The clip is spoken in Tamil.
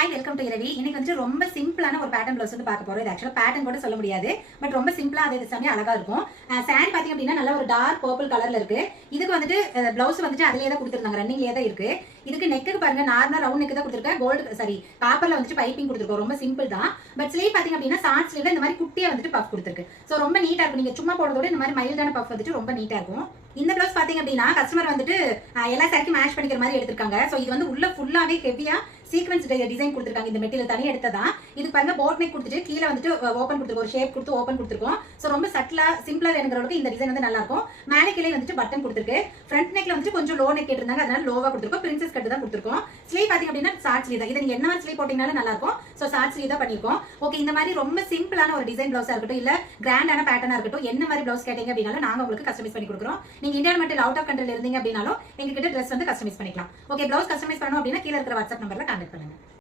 ஹாய் வெல்கம் டு இரவி. இன்னைக்கு வந்து ரொம்ப சிம்பிளான ஒரு பேட்டர்ன் ப்ளவுஸ் வந்து பார்க்க போறோம். இது ஆக்சுவலா பேட்டர்ன் கூட சொல்ல முடியாது, பட் ரொம்ப சிம்பிளா அதே சமயம் அழகா இருக்கும். சாரி பாத்தீங்க அப்படின்னா நல்ல ஒரு டார்க் பர்பிள் கலர்ல இருக்கு. இதுக்கு வந்துட்டு பிளவுஸ் வந்துட்டு அதுலயே தான் கொடுத்துருந்தாங்க, ரன்னிங்லேயே தான் இருக்கு. இதுக்கு நெக்கு பாருங்க, நார்மலா ரவுண்ட் நெக் தான் கொடுத்துருக்கேன். கோல்டு சாரி காப்பர்ல வந்துட்டு பைப்பிங் கொடுத்துருக்கோம். ரொம்ப சிம்பிள் தான். பட் ஸ்லீவ் பாத்தீங்க அப்படின்னா ஷார்ட் ஸ்லீவ்ல இந்த மாதிரி குட்டியா வந்துட்டு பஃப் கொடுத்துருக்கு. ஸோ ரொம்ப நீட்டா இருக்கும். நீங்க சும்மா போடுறதோட இந்த மாதிரி மைல்டான பஃப் வந்துட்டு ரொம்ப நீட்டா இருக்கும். இந்த பிளவுஸ் பாத்தீங்க அப்படின்னா கஸ்டமர் வந்துட்டு எல்லா சாரிக்கும் மேட்ச் பண்ணிக்கிற மாதிரி எடுத்திருக்காங்க. ஸோ இது வந்து உள்ள ஃபுல்லாவே ஹெவியா சீக்வன்ஸ் டிசைன் கொடுத்துருக்காங்க. இந்த மெட்டீரியல் தனியாக எடுத்ததான். இது பாருங்க போட் நெக் கொடுத்துட்டு கீழே வந்துட்டு ஓப்பன் கொடுத்துருக்கோம், ஒரு ஷேப் கொடுத்து ஓப்பன் கொடுத்துருக்கோம். ஸோ ரொம்ப சட்டிலா சிம்பிளா வேணுங்கிறவங்களுக்கு இந்த டிசைன் வந்து நல்லா இருக்கும். மேலே கீழே வந்துட்டு பட்டன் கொடுத்துருக்கு. ஃப்ரண்ட் நெக்ல வந்துட்டு கொஞ்சம் லோ நெக் கேட்டிருந்தாங்க, அதனால லோவா கொடுத்துருக்கோம். பிரின்சஸ் கட் தான் கொடுத்துருக்கோம். ஸ்லீவ் பாத்தீங்க அப்படின்னா ஷார்ட் ஸ்லீவ் தான். இதை நீங்க என்ன மாதிரி ஸ்லீவ் போட்டீங்கனாலும் நல்லா இருக்கும். ஸோ ஷார்ட் ஸ்லீவ் தான் பண்ணிருக்கோம். ஓகே, இந்த மாதிரி ரொம்ப சிம்பிளான ஒரு டிசைன் பிளவுஸா இருக்கட்டும், இல்ல கிராண்டான பேட்டர்னா இருக்கட்டும், என்ன மாதிரி பிளவுஸ் கேட்டீங்க அப்படின்னாலும் நாங்க உங்களுக்கு கஸ்டமைஸ் பண்ணி கொடுக்குறோம். நீங்க இந்தியா மட்டும் அவுட் ஆஃப் கண்ட்ரில இருந்தீங்க அப்படின்னாலும் எங்ககிட்ட ட்ரெஸ் வந்து கஸ்டமைஸ் பண்ணிக்கலாம். ஓகே, பிளவுஸ் கஸ்டமைஸ் பண்ணணும் அப்படின்னா கீழே இருக்கிற வாட்ஸ்அப் நம்பர்ல கான்டாக்ட் பண்ணுங்க.